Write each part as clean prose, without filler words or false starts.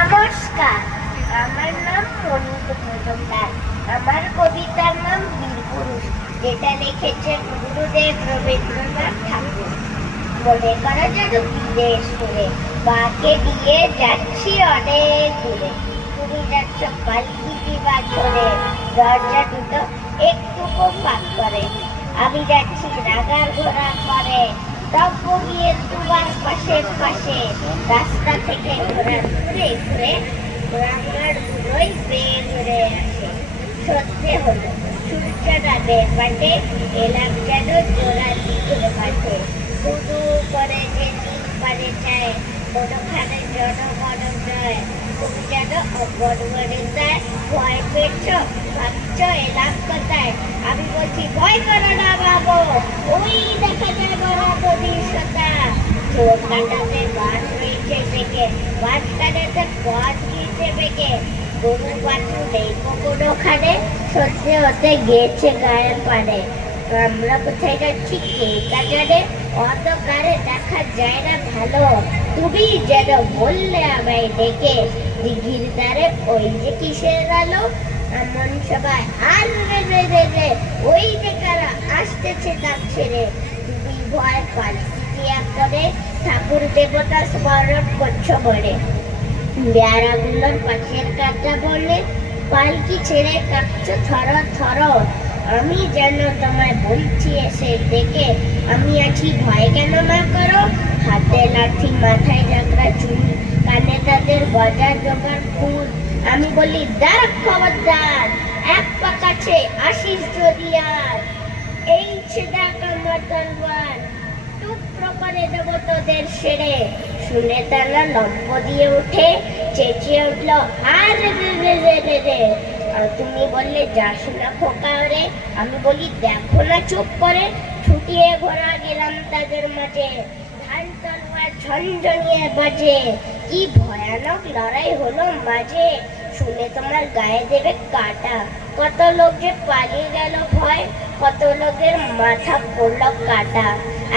নমস্কার, আমার নাম মনিকা মজুমদার। আমার কবিতার নাম বীরপুরুষ, যেটা লিখেছেন গুরুদেব রবীন্দ্রনাথ ঠাকুর। মনে করো যেন বিদেশ করে বাকে দিয়ে যাচ্ছি অনেক দূরে। তুমি যাচ্ছ পালকিটি বা ধরে, দরজা দুটো একটু ফাঁক করে। আমি যাচ্ছি নাগার ঘোড়া করে, তবু গিয়ে তোমার পাশে পাশে। রাস্তা থেকে ঘোড়া ঘুরে ঘুরে আমার দুটোই বেয়ে ঘুরে আসে। সত্যি হলো সূর্যটা পাটে, এলাম যেন জোড়া দিকে পাঠে। শুধু করে যে পারে চায়, কোনোখানে জনগণ নয়। তুমি যেন অগণগণে যায়, ভয় পেয়েছ, ভাবছ এলাম কোথায়। আমি বলছি ভয় করো না বাবু, ওই দেখা যায় বড় ভবিষ্যৎ। চোর কাটাতে বাস রয়েছে বেগে, বাস কাটাতে পথ গিয়েছে বেগে। গরু বাছু নেই কোনোখানে, সত্যি হতে গিয়েছে গায়ের পানে। আমরা কোথায় যাচ্ছি কে তা জানে, অন্ধকারে দেখা যায় না ভালো। তুমি যেন বললে আমায় ডেকে, দিঘির ধারে ওই যে কিসের আলো। এমন সবাই আর রে রে রে, ওই যে কারা আসতেছে তার ছেড়ে। তুমি ভয় পাল্টি করে ঠাকুর দেবতা স্মরণ করছো বলে। বেড়াগুলোর পাশের কাটা বলে পালকি ছেড়ে কাঁপছো থর থর। আমি যেন তোমায় বলছি এসে দেখে, আমি আছি ভয় কেন না করো। হাতে লাঠি, মাথায় ঝাঁকড়া চুল, কানে তাদের গজার জোগাড় ফুল। আমি বলি দাঁড় খবরদার, এক পা কাছে আসিস যদি আর। এই ছেদা কামার তলোয়ার টুকরো করে দেবো তোদের সেরে। শুনে তারা লম্ব দিয়ে উঠে চেঁচিয়ে উঠলো আর রে। আর তুমি বললে যাস না খোকা রে। আমি বলি দেখো না চুপ করে। ছুটিয়ে ঘোরা গেলাম তাদের মাঝে, ধান তলোয়ার ঝনঝনিয়ে বাজে। কি ভয়ানক লড়াই হলো মাঝে, শুনে তোমার গায়ে দেবে কাটা। কত লোক যে পালিয়ে গেল ভয়, কত লোকের মাথা পড়লো কাটা।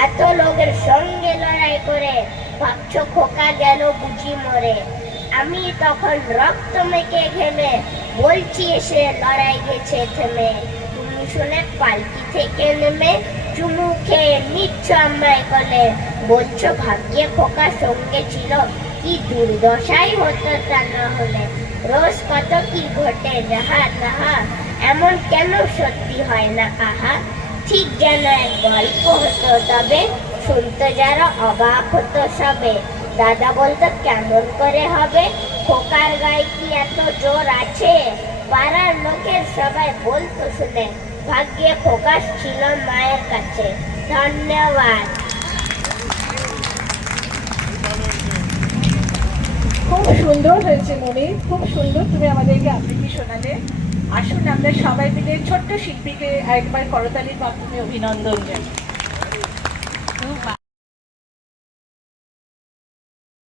এত লোকের সঙ্গে লড়াই করে ভাবছো খোকা গেল বুঝি মরে। আমি তখন রক্ত মেখে ঘেমে বলছি এসে লড়াই গেছে থেমে। তুমি শুনে পালকি থেকে নেমে চুমু খেয়ে নিচ্ছ আমায় কোলে। বলছো ভাগ্যে খোকা সঙ্গে ছিল, কি দুর্দশাই হতো তা না হলে। রোজ কত কি ঘটে যাহা তাহা, এমন কেন সত্যি হয় না আহা। ঠিক যেন এক গল্প হতো তবে, শুনতো যারা অবাক হতো সবে। দাদা বলতো কেমন করে হবে, খোকার গায়ে কি এত জোর আছে। পাড়ার লোকের সবাই বলতো শুনে, ভাগ্যে খোকা ছিল মায়ের কাছে। ধন্যবাদ। খুব সুন্দর হয়েছে মনি, খুব সুন্দর। তুমি আমাদেরকে আবৃত্তি শোনালে। আসুন আমরা সবাই মিলে ছোট্ট শিল্পীকে একবার করতালির মাধ্যমে অভিনন্দন জানাই।